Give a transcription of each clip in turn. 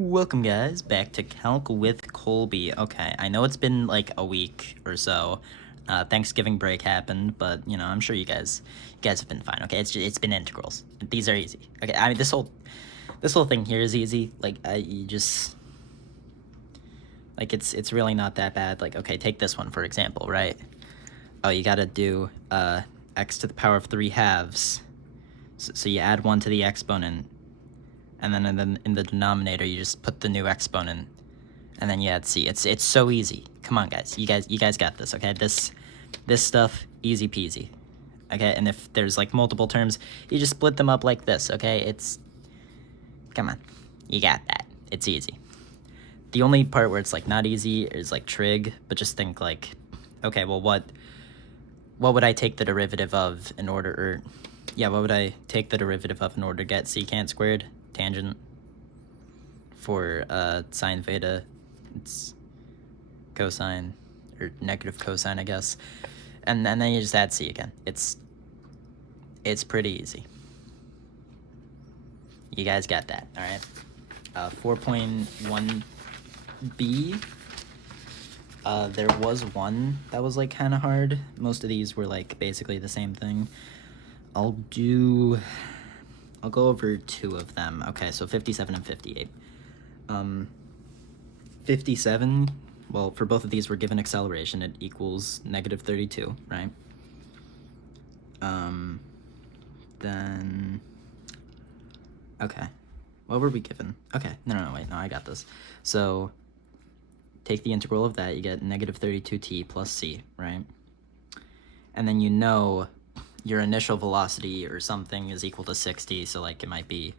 Welcome guys, back to Calc with Colby. Okay, I know it's been like a week or so. Thanksgiving break happened, but you know, I'm sure you guys have been fine. Okay, it's been integrals. These are easy. Okay, I mean this whole thing here is easy. Like you just like it's really not that bad. Like okay, take this one for example, right? Oh, you gotta do x to the power of 3 halves. So you add 1 to the exponent, and then in the denominator you just put the new exponent, and then you add c. It's so easy. Come on guys, you guys got this. Okay, this stuff easy peasy. Okay, and if there's like multiple terms, you just split them up like this. Okay, come on, you got that. It's easy. The only part where it's like not easy is like trig, but just think like, okay, well what would I take the derivative of in order, or yeah, what would I take the derivative of in order to get secant squared? Tangent for sine theta, it's cosine, or negative cosine, I guess. And then you just add c again. It's pretty easy. You guys got that, all right? 4.1b. There was one that was like kind of hard. Most of these were like basically the same thing. I'll go over 2 of them. Okay, so 57 and 58. 57, well, for both of these, we're given acceleration. It equals negative 32, right? Then, okay, what were we given? Okay, no, wait, no, I got this. So, take the integral of that, you get negative 32t plus c, right? And then you know your initial velocity or something is equal to 60, so like it might be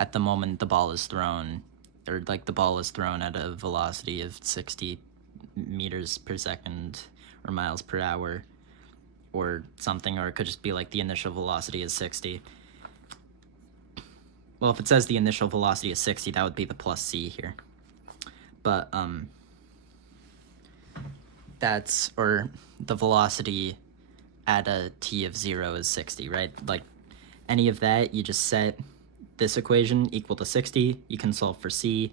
at the moment the ball is thrown, or like the ball is thrown at a velocity of 60 meters per second or miles per hour or something, or it could just be like the initial velocity is 60. Well, if it says the initial velocity is 60, that would be the plus c here. But that's, or the velocity at a t of 0 is 60, right? Like any of that, you just set this equation equal to 60. You can solve for c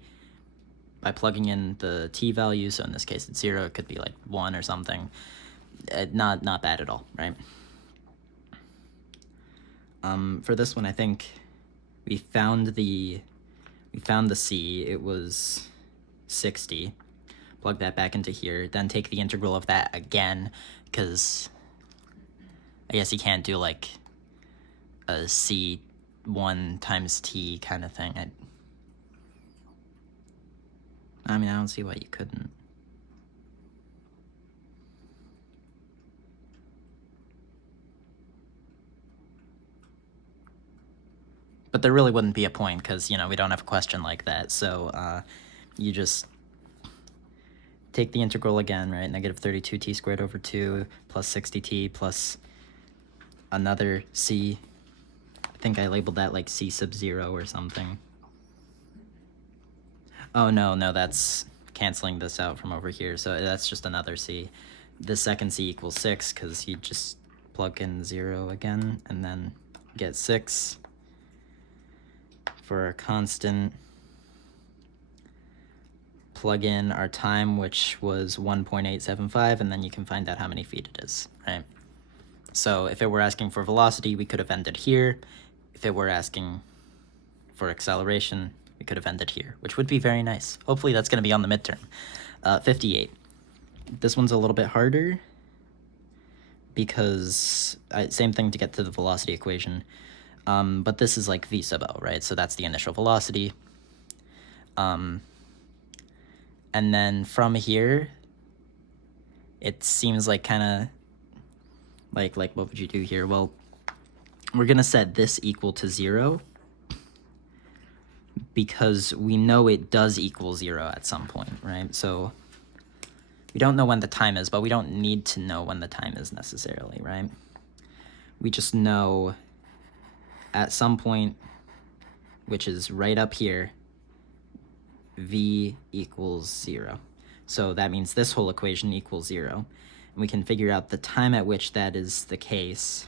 by plugging in the t value. So in this case it's 0. It could be like 1 or something. Not bad at all, right? For this one, I think we found the c. It was 60. Plug that back into here, then take the integral of that again, because I guess you can't do like a c1 times t kind of thing. I mean, I don't see why you couldn't. But there really wouldn't be a point, because, you know, we don't have a question like that. So you just take the integral again, right? Negative 32t squared over 2 plus 60t plus another c. I think I labeled that like c sub 0 or something. Oh, no, that's canceling this out from over here, so that's just another c. The second c equals 6, because you just plug in 0 again, and then get 6 for our constant. Plug in our time, which was 1.875, and then you can find out how many feet it is, right? So if it were asking for velocity, we could have ended here. If it were asking for acceleration, we could have ended here, which would be very nice. Hopefully that's going to be on the midterm. 58. This one's a little bit harder because same thing to get to the velocity equation. But this is like v sub o, right? So that's the initial velocity. And then from here, it seems like kind of like what would you do here? Well, we're going to set this equal to 0 because we know it does equal 0 at some point, right? So we don't know when the time is, but we don't need to know when the time is necessarily, right? We just know at some point, which is right up here, v equals 0. So that means this whole equation equals 0. And we can figure out the time at which that is the case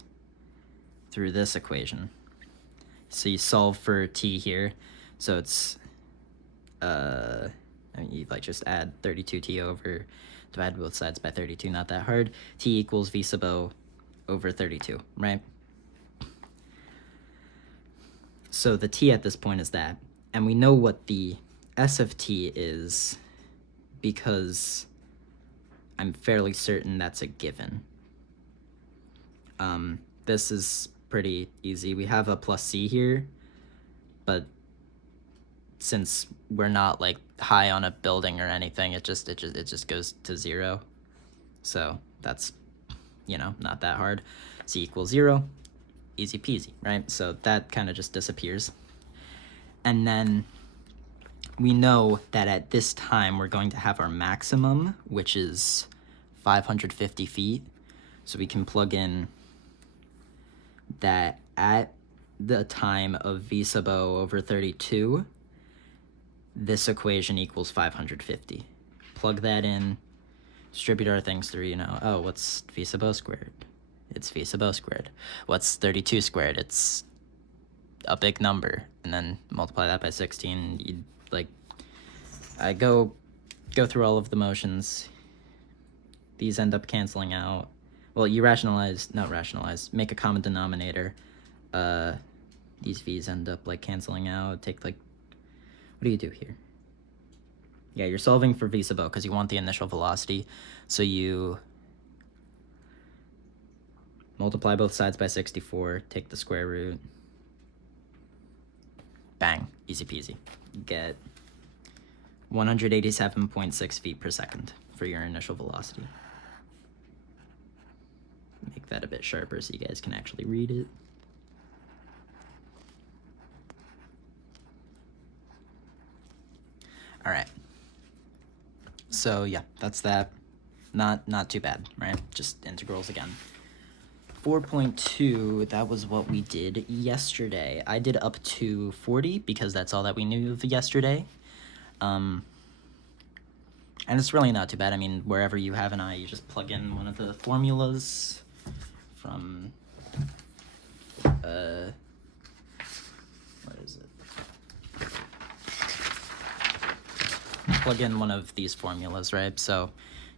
through this equation. So you solve for t here. So it's, you like just add 32t over, divide both sides by 32, not that hard. T equals v sub o over 32, right? So the t at this point is that, and we know what the s of t is because I'm fairly certain that's a given. This is pretty easy. We have a plus c here, but since we're not like high on a building or anything, it just goes to 0. So that's, you know, not that hard. C equals 0, easy peasy, right? So that kind of just disappears. And then we know that at this time we're going to have our maximum, which is 550 feet. So we can plug in that at the time of v sub o over 32, this equation equals 550. Plug that in, distribute our things through, you know, oh, what's v sub o squared? It's v sub o squared. What's 32 squared? It's a big number. And then multiply that by 16. You like, I go through all of the motions. These end up canceling out. Well, you not rationalize, make a common denominator. These v's end up like canceling out. Take like, what do you do here? Yeah, you're solving for v sub o because you want the initial velocity. So you multiply both sides by 64, take the square root. Bang, easy peasy. You get 187.6 feet per second for your initial velocity. Make that a bit sharper so you guys can actually read it. All right. So yeah, that's that. Not too bad, right? Just integrals again. 4.2, that was what we did yesterday. I did up to 40 because that's all that we knew of yesterday. And it's really not too bad. I mean, wherever you have an I, you just plug in one of the formulas from, what is it? Plug in one of these formulas, right? So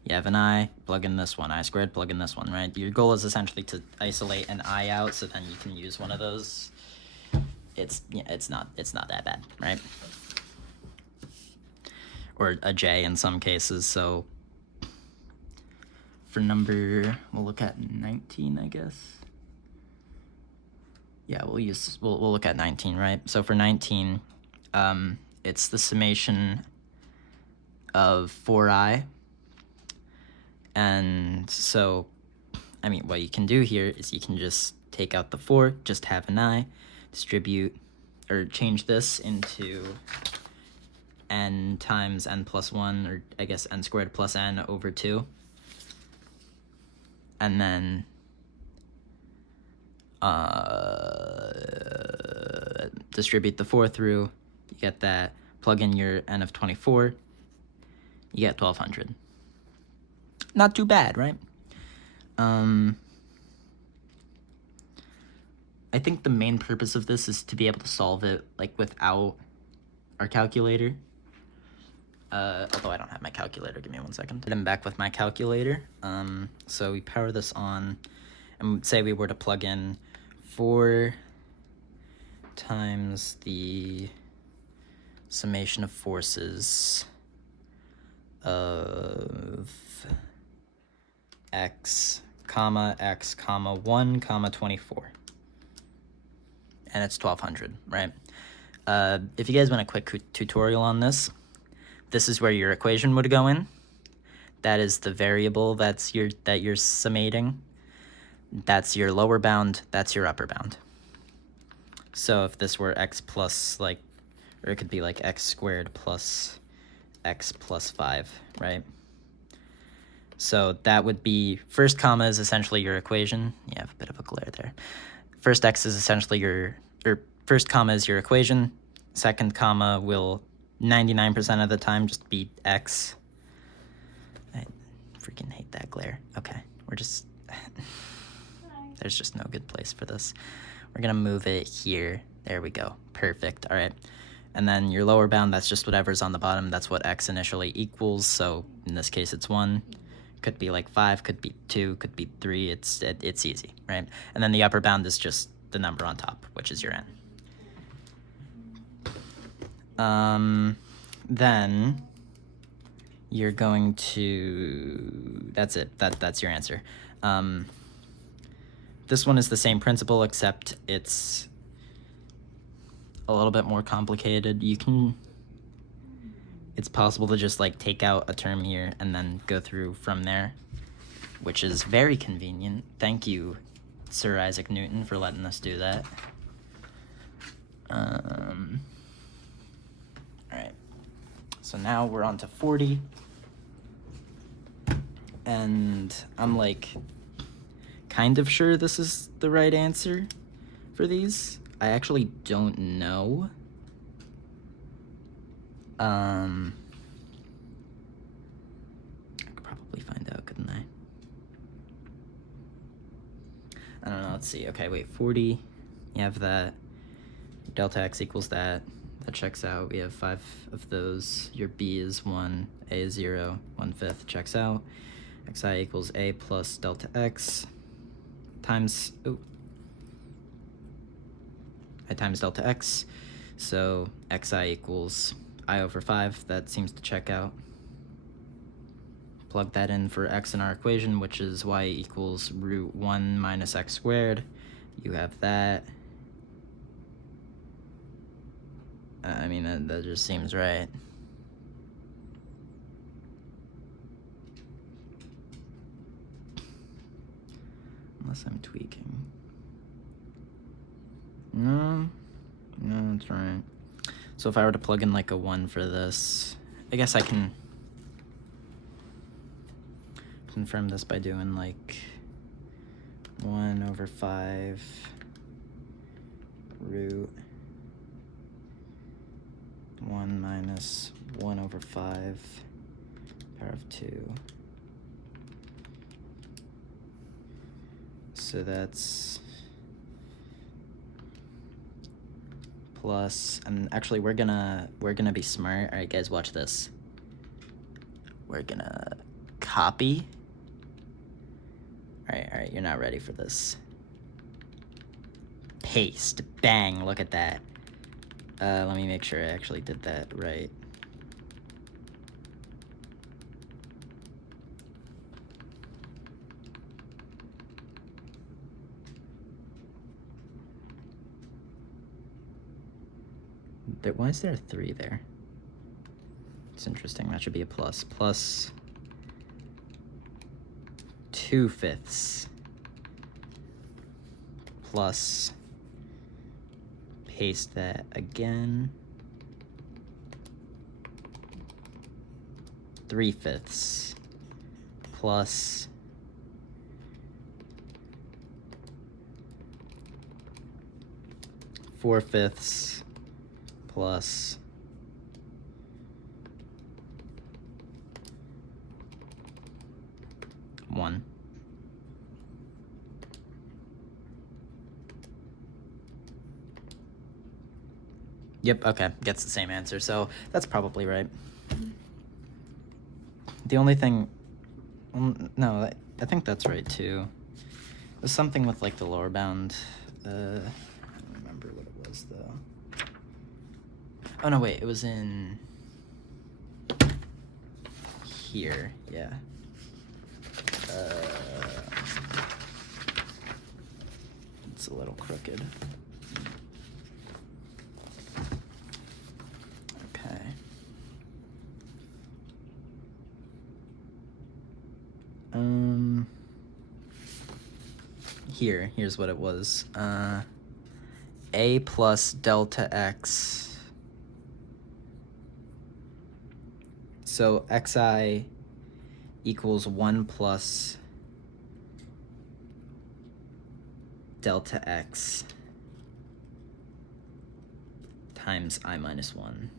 you have an I, plug in this one, I squared, plug in this one, right? Your goal is essentially to isolate an I out, so then you can use one of those. It's not that bad, right? Or a J in some cases. So for number, we'll look at 19, I guess. Yeah, we'll look at 19, right? So for 19, it's the summation of 4i. And so, I mean, what you can do here is you can just take out the 4, just have an I, distribute, or change this into n times n plus 1, or I guess n squared plus n over 2. And then distribute the 4 through, you get that, plug in your n of 24, you get 1200. Not too bad, right? I think the main purpose of this is to be able to solve it like without our calculator. Although I don't have my calculator, give me 1 second. I'm back with my calculator. So we power this on, and say we were to plug in 4 times the summation of forces of x, 1, 24. And it's 1200, right? If you guys want a quick tutorial on this, this is where your equation would go in. That is the variable that you're summating. That's your lower bound, that's your upper bound. So if this were x plus, like, or it could be like x squared plus x plus 5, right? So that would be, first comma is essentially your equation. You have a bit of a glare there. First x is essentially first comma is your equation. Second comma will 99% of the time just be x. I freaking hate that glare. Okay, we're just, there's just no good place for this. We're gonna move it here There we go. Perfect. All right. And then your lower bound, that's just whatever's on the bottom. That's what x initially equals. So in this case, it's 1. Could be like 5, could be 2, could be 3. It's easy, right? And then the upper bound is just the number on top, which is your n. Then you're going to, that's it. That's your answer. This one is the same principle, except it's a little bit more complicated. It's possible to just like take out a term here and then go through from there, which is very convenient. Thank you, Sir Isaac Newton, for letting us do that. All right, so now we're on to 40, and I'm like kind of sure this is the right answer for these. I actually don't know. I could probably find out, couldn't I? I don't know, let's see. Okay, wait, 40, you have that. Delta x equals that. That checks out. We have 5 of those. Your b is 1, a is 0, 1/5 checks out. Xi equals a plus delta x times, I times delta x. So xi equals I over 5. That seems to check out. Plug that in for x in our equation, which is y equals root 1 minus x squared. You have that. I mean, that just seems right. Unless I'm tweaking. No, that's right. So if I were to plug in like a 1 for this, I guess I can confirm this by doing like 1 over 5 root 1 minus 1 over 5 power of 2. So that's plus, and actually we're gonna be smart. All right, guys, watch this. We're gonna copy. All right, you're not ready for this. Paste, bang, look at that. Let me make sure I actually did that right. Why is there a 3 there? It's interesting. That should be a plus. Plus 2/5 plus, paste that again, 3/5 plus 4/5 plus 1. Yep, okay, gets the same answer, so that's probably right. The only thing, no, I think that's right too. It was something with like the lower bound. I don't remember what it was though. Oh no, wait, it was in here, yeah. It's a little crooked. Okay. Here's what it was. A plus delta x. So xi equals 1 plus delta x times I minus 1.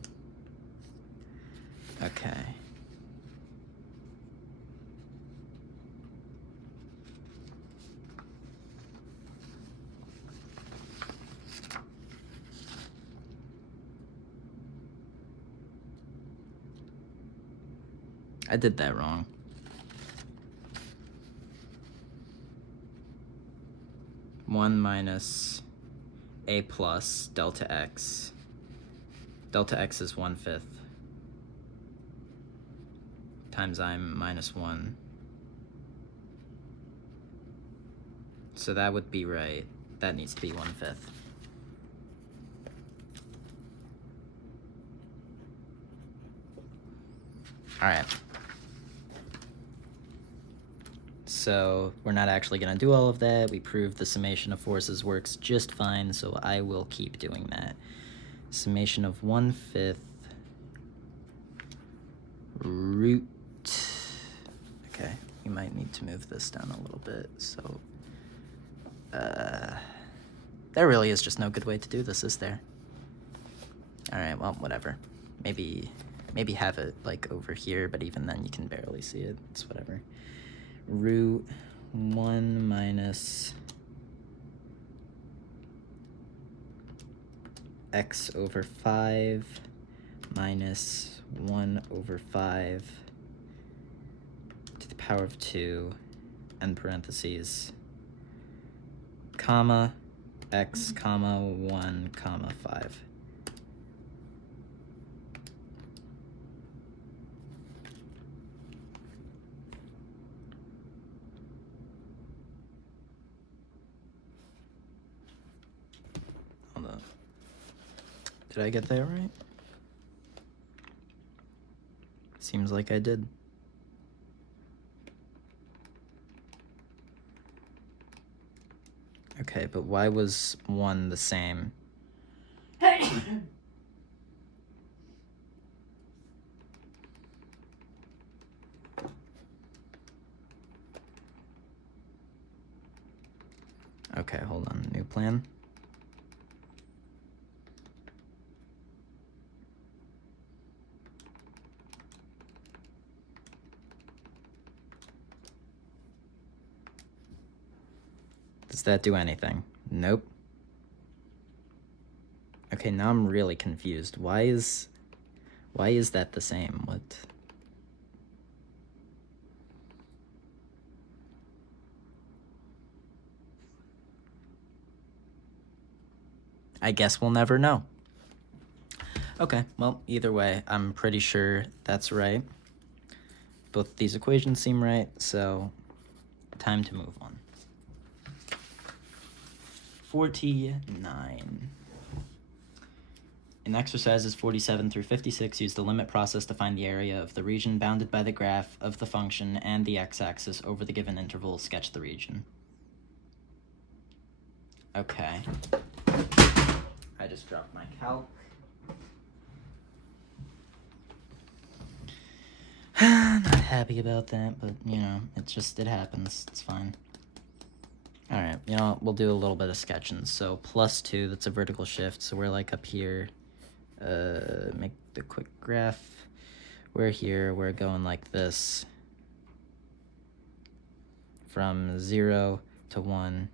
Okay. I did that wrong. One minus a plus delta x. Delta x is 1/5 times I minus 1. So that would be right. That needs to be 1/5. All right. So we're not actually going to do all of that. We proved the summation of forces works just fine, so I will keep doing that. Summation of 1/5 root. Okay, we might need to move this down a little bit. So there really is just no good way to do this, is there? All right, well, whatever. Maybe have it like over here, but even then you can barely see it. It's whatever. Root 1 minus x over 5 minus 1 over 5 to the power of 2, end parentheses, comma, x, comma, 1, comma, 5. Hold on. Did I get that right? Seems like I did. Okay, but why was 1 the same? Okay, hold on. New plan. Does that do anything? Nope. Okay, now I'm really confused. Why is that the same? What? I guess we'll never know. Okay, well, either way, I'm pretty sure that's right. Both these equations seem right, so time to move on. 49. In exercises 47 through 56, use the limit process to find the area of the region bounded by the graph of the function and the x-axis over the given interval. Sketch the region. Okay. I just dropped my calc. Not happy about that, but, you know, it happens. It's fine. All right, you know, we'll do a little bit of sketching. So +2, that's a vertical shift. So we're like up here. Make the quick graph. We're here, we're going like this. From 0 to 1.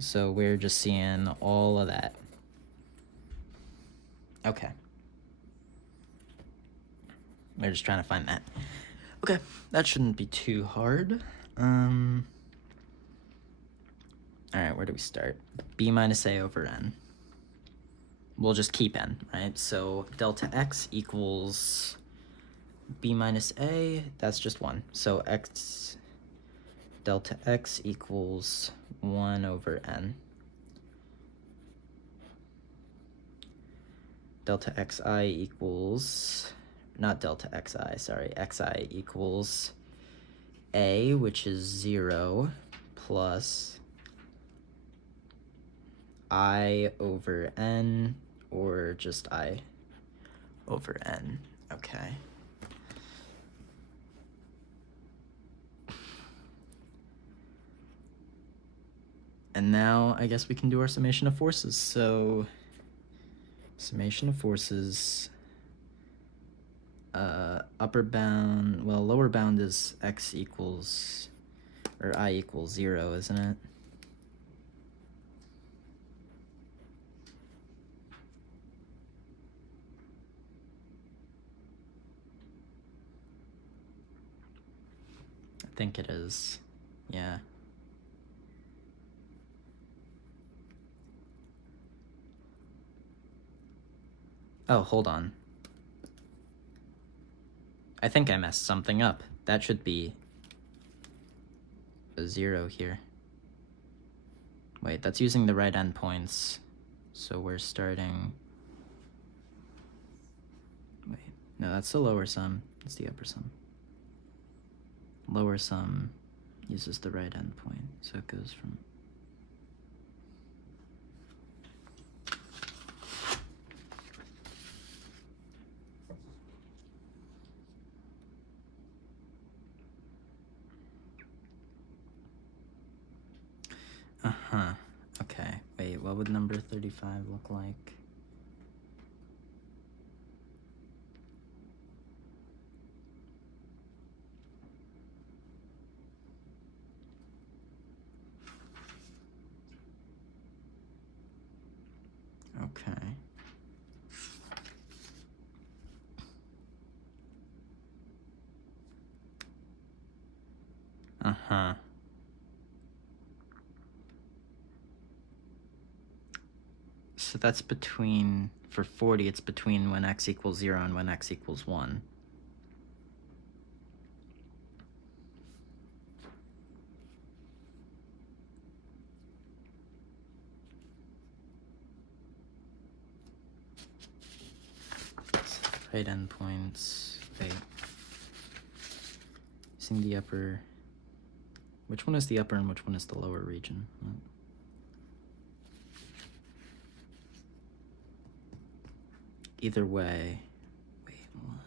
So we're just seeing all of that. Okay. We're just trying to find that. Okay, that shouldn't be too hard. All right, where do we start? B minus A over N. We'll just keep N, right? So delta X equals B minus A, that's just 1. So delta X equals 1 over N. Delta XI equals, not delta XI, sorry, XI equals A, which is 0, plus I over N, or just I over N. Okay. And now I guess we can do our summation of forces. So summation of forces, upper bound, well, lower bound is x equals, or I equals 0, isn't it? think it is. Yeah. Oh, hold on. I think I messed something up. That should be a 0 here. Wait, that's using the right endpoints. So we're starting... Wait, no, that's the lower sum. It's the upper sum. Lower sum uses the right endpoint, so it goes from... Uh-huh. Okay, wait, what would number 35 look like? Okay. Uh-huh. So that's between, for 40, it's between when x equals 0 and when x equals 1. Right endpoints. Wait. Using the upper... Which one is the upper and which one is the lower region? What? Either way. Wait, what?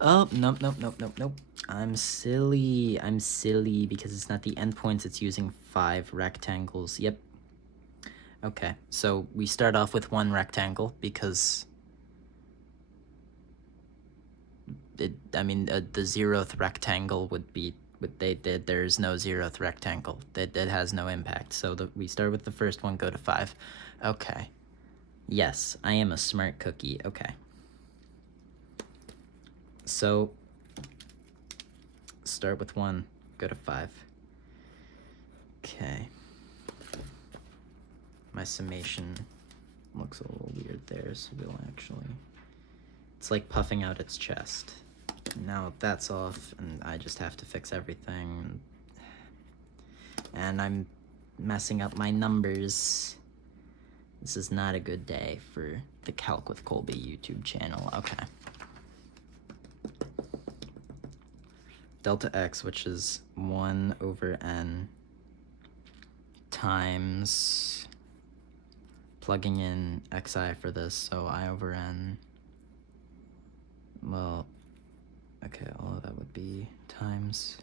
Oh, nope. I'm silly because it's not the endpoints, it's using 5 rectangles. Yep. Okay, so we start off with 1 rectangle because... the 0th rectangle would be... there's no 0th rectangle. That has no impact. So we start with the first one, go to 5. Okay. Yes, I am a smart cookie. Okay. So, start with 1, go to 5. Okay. My summation looks a little weird there, so we'll actually... It's like puffing out its chest. Now that's off, and I just have to fix everything. And I'm messing up my numbers. This is not a good day for the Calc with Colby YouTube channel. Okay. Delta x, which is 1 over n times plugging in xi for this, so I over n. Well, okay, all of that would be times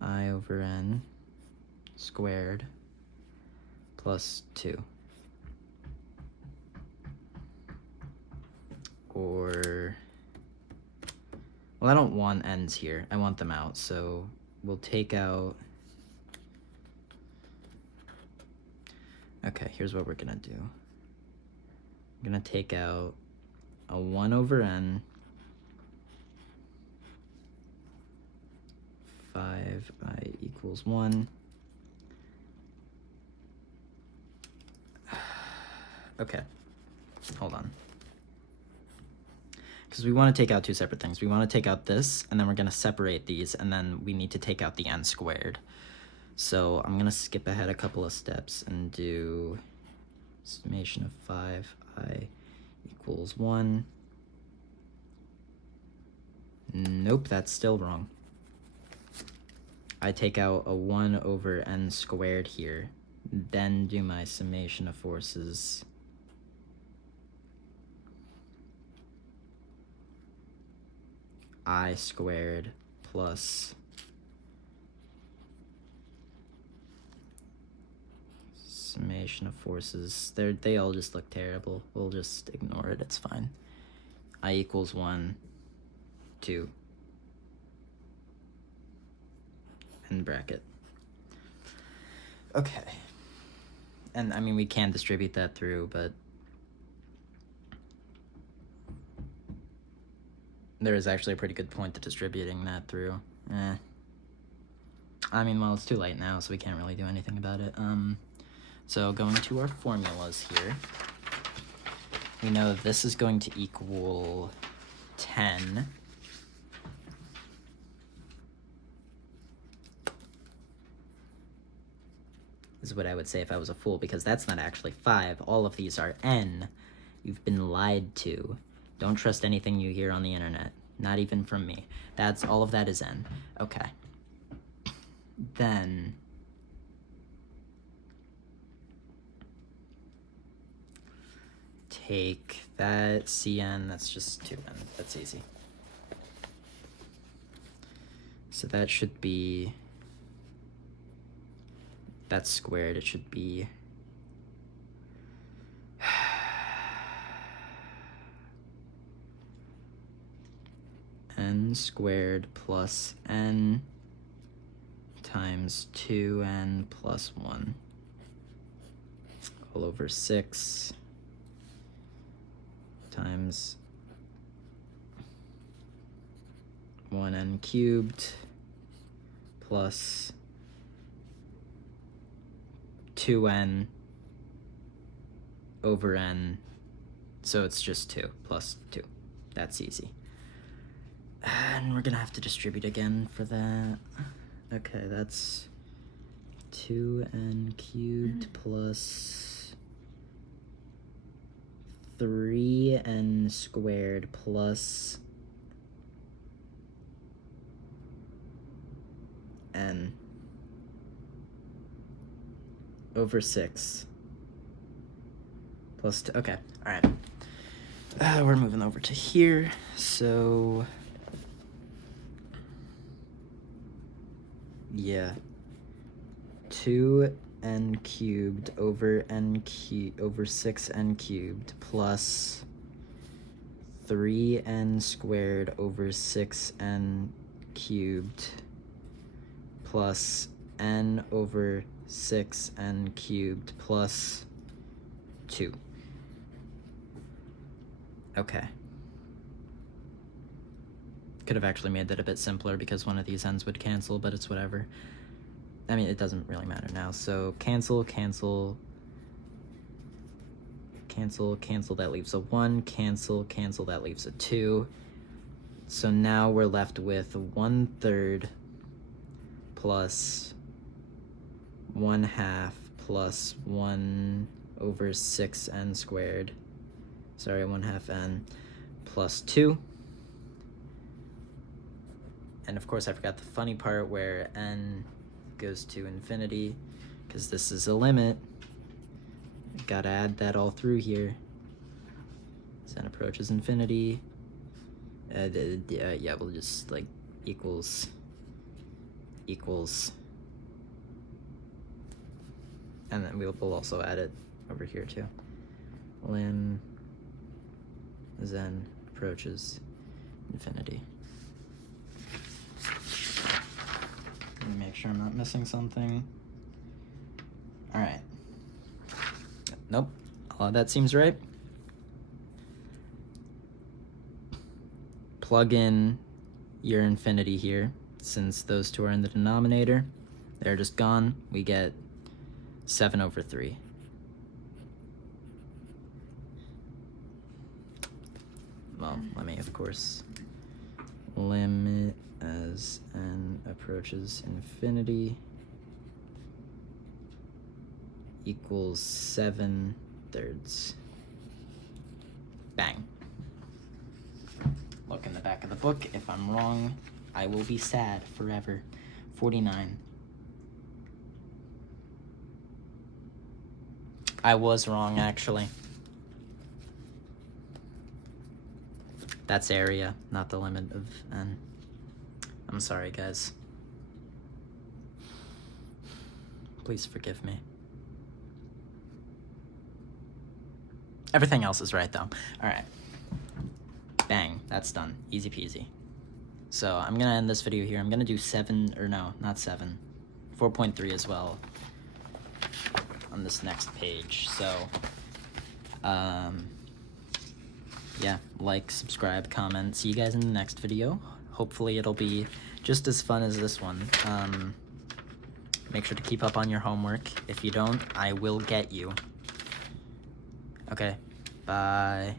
I over n squared plus 2. Or, well, I don't want n's here. I want them out, so we'll take out... Okay, here's what we're gonna do. I'm gonna take out a 1 over n, 5i equals 1. Okay, hold on. Because we want to take out 2 separate things. We want to take out this, and then we're going to separate these, and then we need to take out the n squared. So I'm going to skip ahead a couple of steps and do summation of 5i equals 1. Nope, that's still wrong. I take out a 1 over n squared here, then do my summation of forces. I squared plus summation of forces. They all just look terrible. We'll just ignore it, it's fine. I equals 1, 2. End bracket. Okay. And I mean, we can distribute that through, but there is actually a pretty good point to distributing that through. I mean, well, it's too late now, so we can't really do anything about it. So going to our formulas here, we know this is going to equal 10. Is what I would say if I was a fool, because that's not actually 5. All of these are n. You've been lied to. Don't trust anything you hear on the internet. Not even from me. That's all of that is n. Okay. Then take that cn, that's just 2n. That's easy. So that should be, that's squared, it should be n squared plus n times 2n plus 1 all over 6 times 1n cubed plus 2n over n, so it's just 2 plus 2. That's easy. And we're gonna have to distribute again for that. Okay, that's 2n cubed plus 3n squared plus n over 6 plus 2. Okay, all right. We're moving over to here, so yeah, 2n cubed over over 6n cubed plus 3n squared over 6n cubed plus n over 6n cubed plus 2. Okay. Could have actually made that a bit simpler because one of these n's would cancel, but it's whatever. I mean, it doesn't really matter now. So cancel, cancel, cancel, cancel, that leaves a 1, cancel, cancel, that leaves a 2. So now we're left with 1/3 plus 1/2 plus 1 over 6n squared. Sorry, 1/2 n plus 2. And of course I forgot the funny part where n goes to infinity, because this is a limit. Gotta add that all through here. As n approaches infinity. Yeah, we'll just like equals. And then we'll also add it over here too. Lim as n approaches infinity. Let me make sure I'm not missing something. All right. Nope, all of that seems right. Plug in your infinity here, since those two are in the denominator. They're just gone. We get 7/3. Well, let me, of course, limit as n approaches infinity equals 7/3. Bang. Look in the back of the book. If I'm wrong, I will be sad forever. 49. I was wrong, actually. That's area, not the limit of n. I'm sorry, guys. Please forgive me. Everything else is right, though. All right. Bang, that's done. Easy peasy. So I'm gonna end this video here. I'm gonna do 7, or no, not 7. 4.3 as well on this next page. So, yeah, like, subscribe, comment. See you guys in the next video. Hopefully it'll be just as fun as this one. Make sure to keep up on your homework. If you don't, I will get you. Okay, bye.